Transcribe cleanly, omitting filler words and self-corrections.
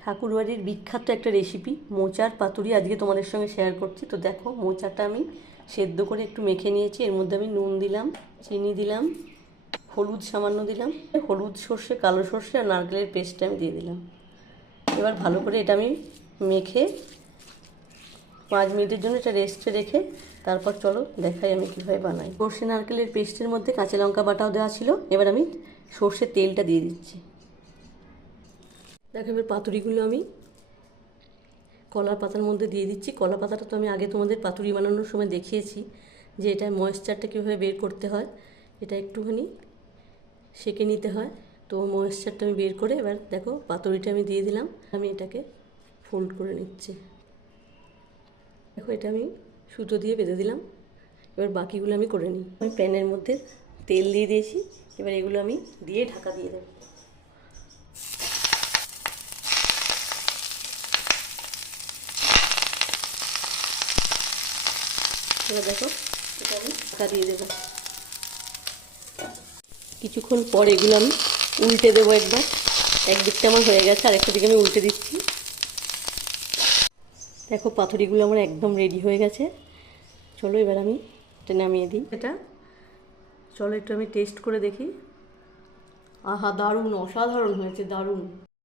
ঠাকুরবাড়ির বিখ্যাত একটা রেসিপি মোচার পাতুরি আজকে তোমাদের সঙ্গে শেয়ার করছি। তো দেখো, মোচাটা আমি সেদ্ধ করে একটু মেখে নিয়েছি। এর মধ্যে আমি নুন দিলাম, চিনি দিলাম, হলুদ সামান্য দিলাম, হলুদ সর্ষে, কালো সর্ষে আর নারকেলের পেস্টটা আমি দিয়ে দিলাম। এবার ভালো করে এটা আমি মেখে 5 মিনিটের জন্য এটা রেস্টে রেখে তারপর চলো দেখাই আমি কীভাবে বানাই। সর্ষে নারকেলের পেস্টের মধ্যে কাঁচা লঙ্কা বাটাও দেওয়া ছিল। এবার আমি সর্ষের তেলটা দিয়ে দিচ্ছি। দেখো, এবার পাতুরিগুলো আমি কলা পাতার মধ্যে দিয়ে দিচ্ছি। কলা পাতাটা তো আমি আগে তোমাদের পাতুরি বানানোর সময় দেখিয়েছি যে এটা ময়েশ্চারটা কীভাবে বের করতে হয়। এটা একটুখানি সেঁকে নিতে হয়। তো ময়েশ্চারটা আমি বের করে এবার দেখো পাতুরিটা আমি দিয়ে দিলাম। আমি এটাকে ফোল্ড করে নিচ্ছি। দেখো, এটা আমি সুতো দিয়ে বেঁধে দিলাম। এবার বাকিগুলো আমি করে নিই। আমি প্যানের মধ্যে তেল দিয়ে দিয়েছি। এবার এগুলো আমি দিয়ে ঢাকা দিয়ে দেবো। এবার দেখো, এটা আমি ঢাকা দিয়ে দেবো। কিছুক্ষণ পর এগুলো আমি উল্টে দেবো একবার। একদিকটা আমার হয়ে গেছে, আরেকটা দিকে আমি উল্টে দিচ্ছি। দেখো, পাতুরিগুলো আমার একদম রেডি হয়ে গেছে। চলো এবার আমি এটা নামিয়ে দিই। এটা চলো একটু আমি টেস্ট করে দেখি। আহা, দারুণ, অসাধারণ হয়েছে, দারুণ।